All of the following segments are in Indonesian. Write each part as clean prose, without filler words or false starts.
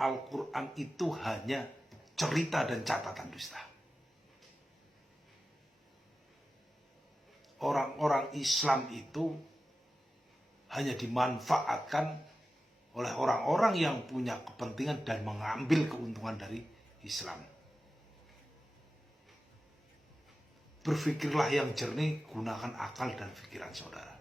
Al-Quran itu hanya cerita dan catatan dusta. Orang-orang Islam itu hanya dimanfaatkan oleh orang-orang yang punya kepentingan dan mengambil keuntungan dari Islam. Berpikirlah yang jernih, gunakan akal dan pikiran saudara.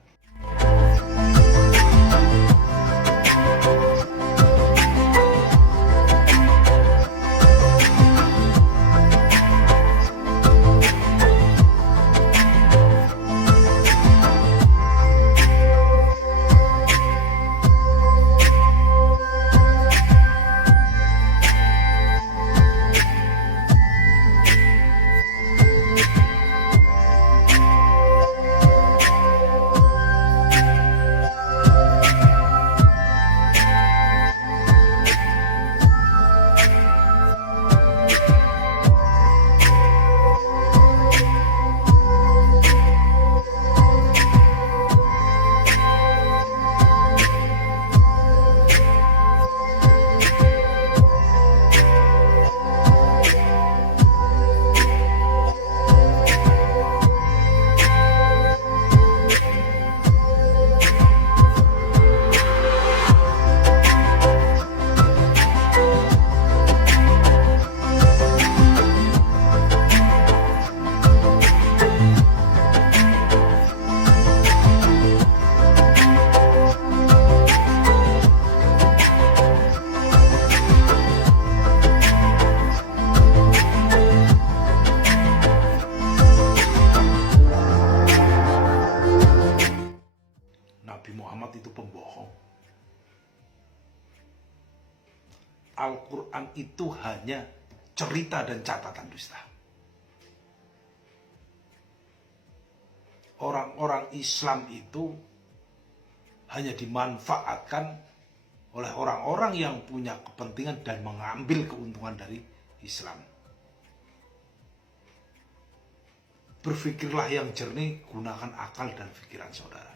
Nabi Muhammad itu pembohong. Al-Quran itu hanya cerita dan catatan dusta. Orang-orang Islam itu hanya dimanfaatkan oleh orang-orang yang punya kepentingan dan mengambil keuntungan dari Islam. Berpikirlah yang jernih, gunakan akal dan pikiran saudara.